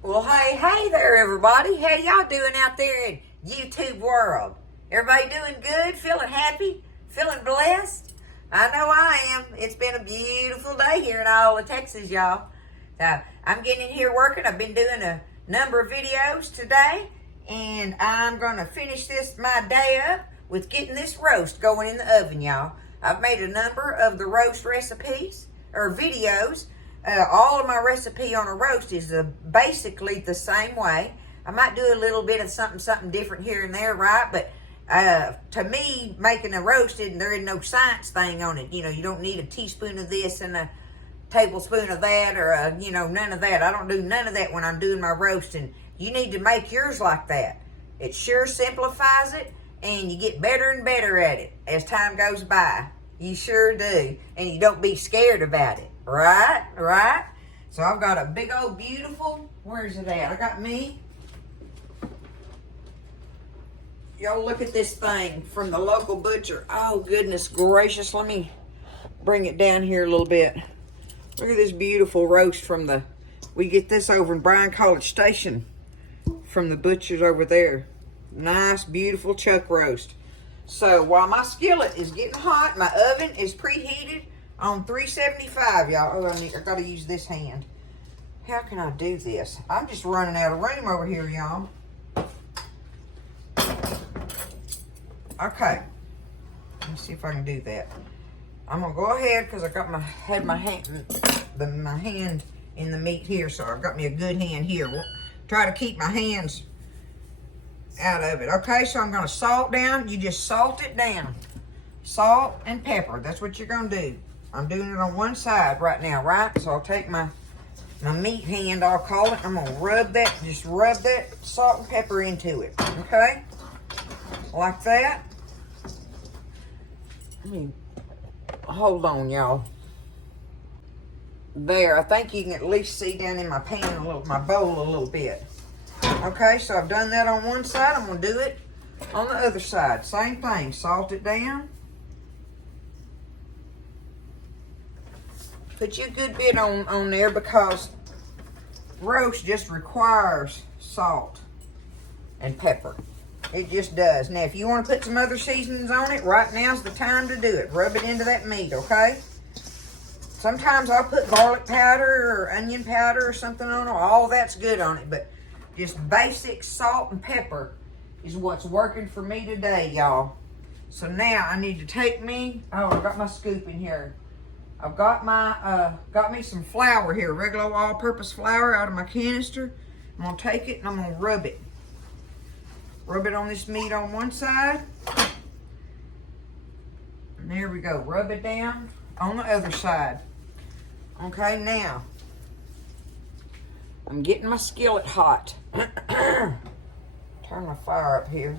Well, hey there, everybody. How y'all doing out there in YouTube world? Everybody doing good? Feeling happy? Feeling blessed? I know I am. It's been a beautiful day here in Iowa, Texas, y'all. So I'm getting in here working. I've been doing a number of videos today, and I'm going to finish my day up with getting this roast going in the oven, y'all. I've made a number of the roast recipes, or videos. All of my recipe on a roast is basically the same way. I might do a little bit of something different here and there, right? But to me, making a roast, there is no science thing on it. You know, you don't need a teaspoon of this and a tablespoon of that, or none of that. I don't do none of that when I'm doing my roasting. You need to make yours like that. It sure simplifies it, and you get better and better at it as time goes by. You sure do. And you don't be scared about it. Right? So I've got a big old beautiful, where's it at? I got me. Y'all look at this thing from the local butcher. Oh, goodness gracious. Let me bring it down here a little bit. Look at this beautiful roast we get this over in Bryan College Station from the butchers over there. Nice, beautiful chuck roast. So while my skillet is getting hot, my oven is preheated on 375, y'all. Oh, I gotta use this hand. How can I do this? I'm just running out of room over here, y'all. Okay. Let me see if I can do that. I'm gonna go ahead because I got my hand in the meat here, so I've got me a good hand here. We'll try to keep my hands out of it. Okay, so I'm gonna salt down. You just salt it down. Salt and pepper. That's what you're gonna do. I'm doing it on one side right now, right? So I'll take my meat hand, I'll call it. I'm gonna rub that salt and pepper into it. Okay? Like that. Hold on, y'all. There, I think you can at least see down in my pan my bowl a little bit. Okay, so I've done that on one side. I'm gonna do it on the other side. Same thing, salt it down. Put you a good bit on there because roast just requires salt and pepper. It just does. Now, if you want to put some other seasonings on it, right now's the time to do it. Rub it into that meat, okay? Sometimes I'll put garlic powder or onion powder or something on it. All that's good on it, but just basic salt and pepper is what's working for me today, y'all. So now I need to take I got my scoop in here. I've got got me some flour here, regular all-purpose flour out of my canister. I'm gonna take it and I'm gonna rub it. Rub it on this meat on one side. And there we go, rub it down on the other side. Okay, now, I'm getting my skillet hot. Turn my fire up here.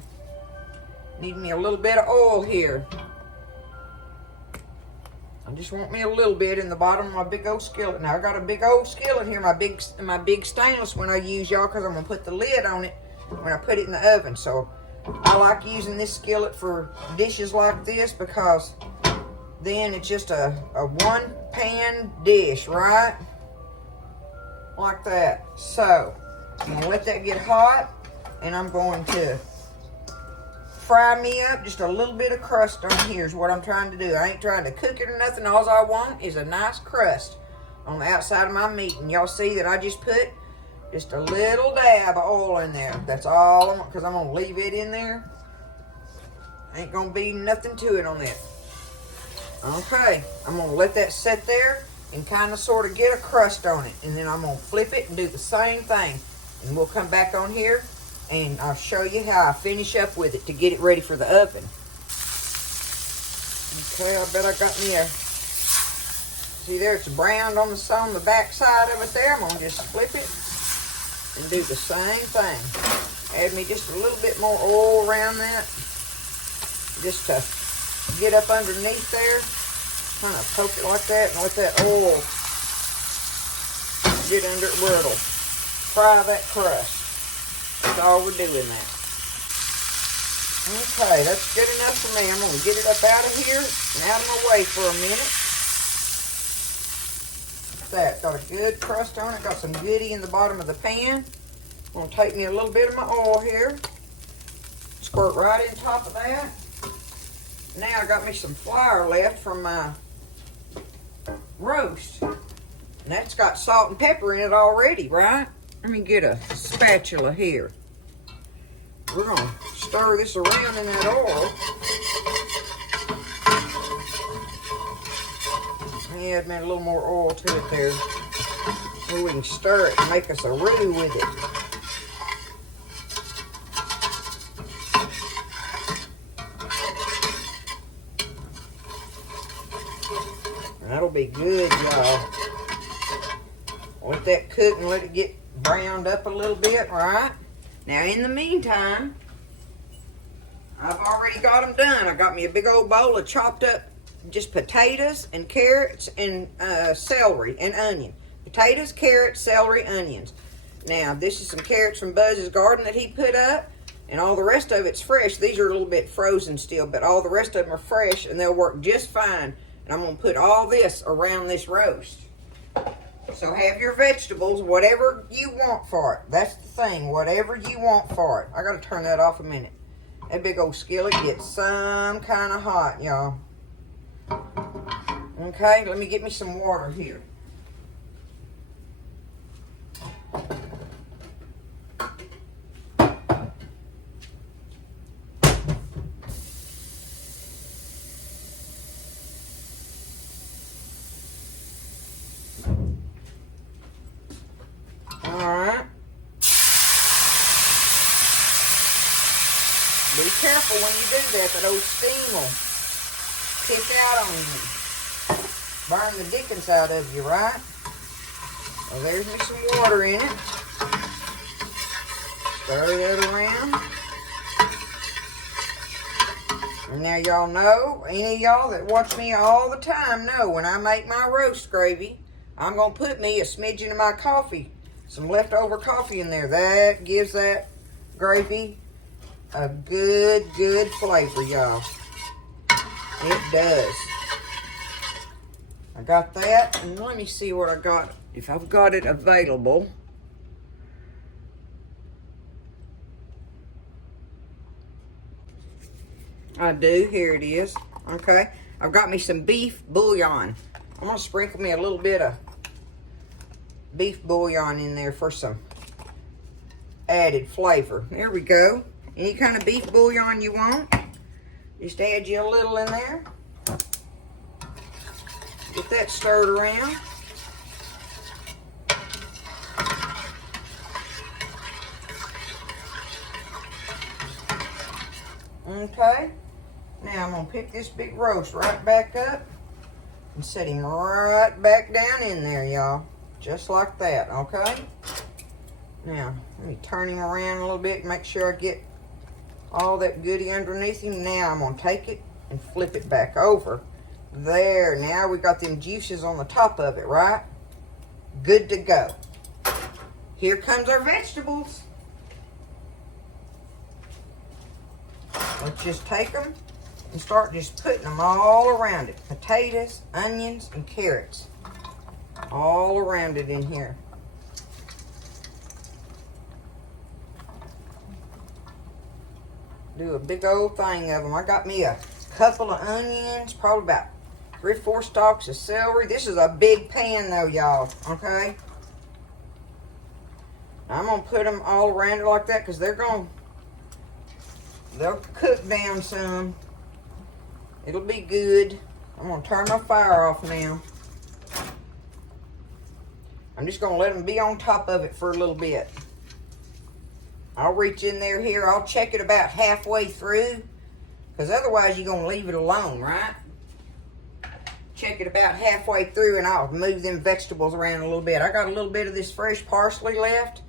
Need me a little bit of oil here. I just want me a little bit in the bottom of my big old skillet. Now I got a big old skillet here, my big stainless one I use, y'all, because I'm gonna put the lid on it when I put it in the oven. So I like using this skillet for dishes like this because then it's just a one pan dish, right? Like that. So I'm gonna let that get hot, and I'm going to fry me up just a little bit of crust on here is what I'm trying to do. I ain't trying to cook it or nothing. All I want is a nice crust on the outside of my meat. And y'all see that I just put just a little dab of oil in there. That's all I want, because I'm going to leave it in there. Ain't going to be nothing to it on that. Okay, I'm going to let that sit there and kind of sort of get a crust on it. And then I'm going to flip it and do the same thing. And we'll come back on here and I'll show you how I finish up with it to get it ready for the oven. Okay, I bet I got me see there, it's browned on the back side of it there. I'm gonna just flip it and do the same thing. Add me just a little bit more oil around that, just to get up underneath there. Kind of poke it like that and let that oil get under it where it'll fry that crust. That's all we're doing now. Okay, that's good enough for me. I'm going to get it up out of here and out of my way for a minute. like that. Got a good crust on it. Got some goodie in the bottom of the pan. I'm going to take me a little bit of my oil here. Squirt right in top of that. Now I got me some flour left from my roast. And that's got salt and pepper in it already, right? Let me get a spatula here. We're going to stir this around in that oil. Add a little more oil to it there. So we can stir it and make us a roux with it. That'll be good, y'all. Let that cook and let it get browned up a little bit, right? Now, in the meantime, I've already got them done. I got me a big old bowl of chopped up just potatoes and carrots and celery and onion. Potatoes, carrots, celery, onions. Now, this is some carrots from Buzz's garden that he put up, and all the rest of it's fresh. These are a little bit frozen still, but all the rest of them are fresh, and they'll work just fine. And I'm going to put all this around this roast. So have your vegetables, whatever you want for it. That's the thing, whatever you want for it. I got to turn that off a minute. That big old skillet gets some kind of hot, y'all. Okay, let me get me some water here. Alright. Be careful when you do that. That old steam will kick out on you. Burn the dickens out of you, right? Well, there's me some water in it. Stir that around. And now y'all know, any of y'all that watch me all the time know when I make my roast gravy, I'm going to put me a smidgen of my coffee, some leftover coffee in there. That gives that gravy a good flavor, y'all. It does. I got that, and let me see what I got, if I've got it available. I do, here it is. Okay, I've got me some beef bouillon. I'm gonna sprinkle me a little bit of beef bouillon in there for some added flavor. There we go. Any kind of beef bouillon you want, just add you a little in there. Get that stirred around. Okay, now I'm going to pick this big roast right back up and set him right back down in there, y'all. Just like that, okay? Now, let me turn him around a little bit and make sure I get all that goodie underneath him. Now I'm going to take it and flip it back over. There, now we got them juices on the top of it, right? Good to go. Here comes our vegetables. Let's just take them and start just putting them all around it. Potatoes, onions, and carrots. All around it in here. Do a big old thing of them. I got me a couple of onions, probably about 3 or 4 stalks of celery. This is a big pan though, y'all, okay? I'm gonna put them all around it like that because they'll cook down some. It'll be good. I'm gonna turn my fire off now. I'm just gonna let them be on top of it for a little bit. I'll reach in there here. I'll check it about halfway through, because otherwise you're gonna leave it alone, right? Check it about halfway through and I'll move them vegetables around a little bit. I got a little bit of this fresh parsley left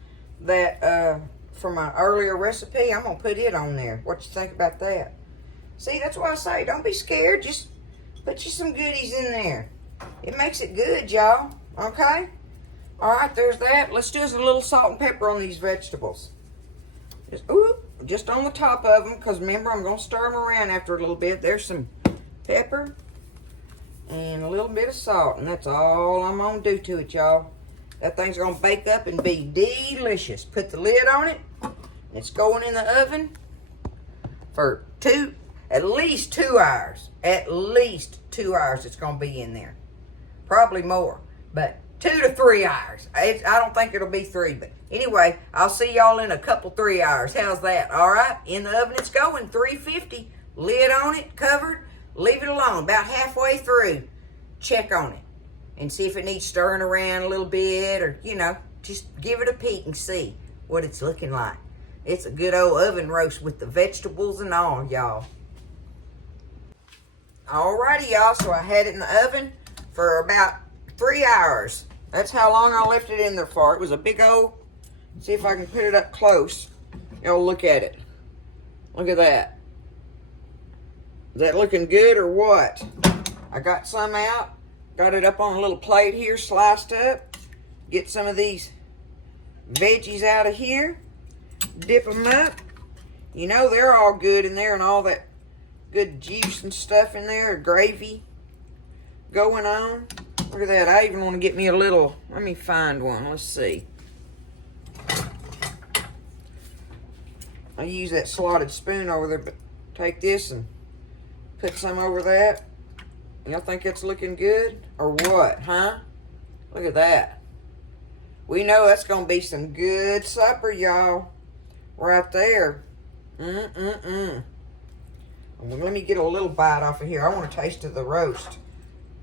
that from my earlier recipe. I'm gonna put it on there. What you think about that? See, that's why I say don't be scared. Just put you some goodies in there. It makes it good, y'all. Okay? All right, there's that. Let's do a little salt and pepper on these vegetables. Just on the top of them, because remember, I'm going to stir them around after a little bit. There's some pepper. and a little bit of salt, and that's all I'm gonna do to it, y'all. That thing's gonna bake up and be delicious. Put the lid on it. It's going in the oven for at least 2 hours. At least 2 hours it's gonna be in there. Probably more, but 2 to 3 hours. I don't think it'll be 3, but anyway, I'll see y'all in a couple 3 hours. How's that? All right, in the oven it's going, 350. Lid on it, covered. Leave it alone. About halfway through, check on it and see if it needs stirring around a little bit, or just give it a peek and see what it's looking like. It's a good old oven roast with the vegetables and all, y'all. Alrighty, y'all, so I had it in the oven for about 3 hours. That's how long I left it in there for. It was a big old, see if I can put it up close. Y'all look at it. Look at that. Is that looking good or what? I got some out. Got it up on a little plate here, sliced up. Get some of these veggies out of here. Dip them up. They're all good in there, and all that good juice and stuff in there, gravy going on. Look at that. I even want to get me a little, let me find one. Let's see. I use that slotted spoon over there, but take this and put some over that. Y'all think that's looking good or what, huh? Look at that. We know that's going to be some good supper, y'all. Right there. Let me get a little bite off of here. I want a taste of the roast.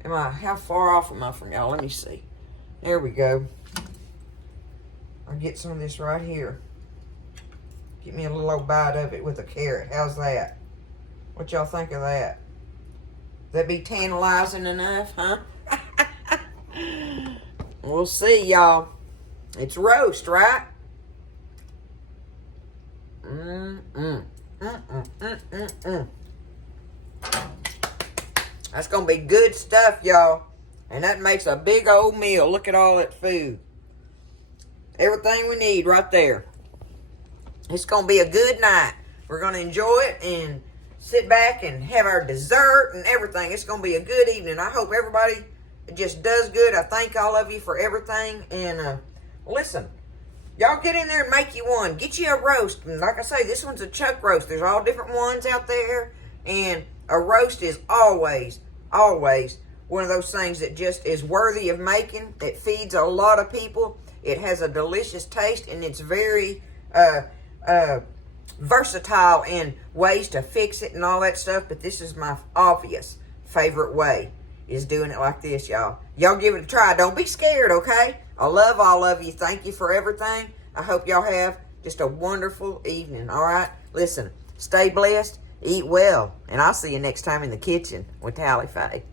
How far off am I from y'all? Let me see. There we go. I'll get some of this right here. Get me a little old bite of it with a carrot. How's that? What y'all think of that? That be tantalizing enough, huh? We'll see, y'all. It's roast, right? That's gonna be good stuff, y'all. And that makes a big old meal. Look at all that food. Everything we need right there. It's gonna be a good night. We're gonna enjoy it and sit back and have our dessert and everything. It's going to be a good evening. I hope everybody just does good. I thank all of you for everything. And listen, y'all get in there and make you one. Get you a roast. And like I say, this one's a chuck roast. There's all different ones out there. And a roast is always one of those things that just is worthy of making. It feeds a lot of people. It has a delicious taste, and it's very versatile in ways to fix it and all that stuff, but this is my obvious favorite way, is doing it like this, y'all. Y'all give it a try. Don't be scared, okay? I love all of you. Thank you for everything. I hope y'all have just a wonderful evening, all right? Listen, stay blessed, eat well, and I'll see you next time in the kitchen with Tally Faye.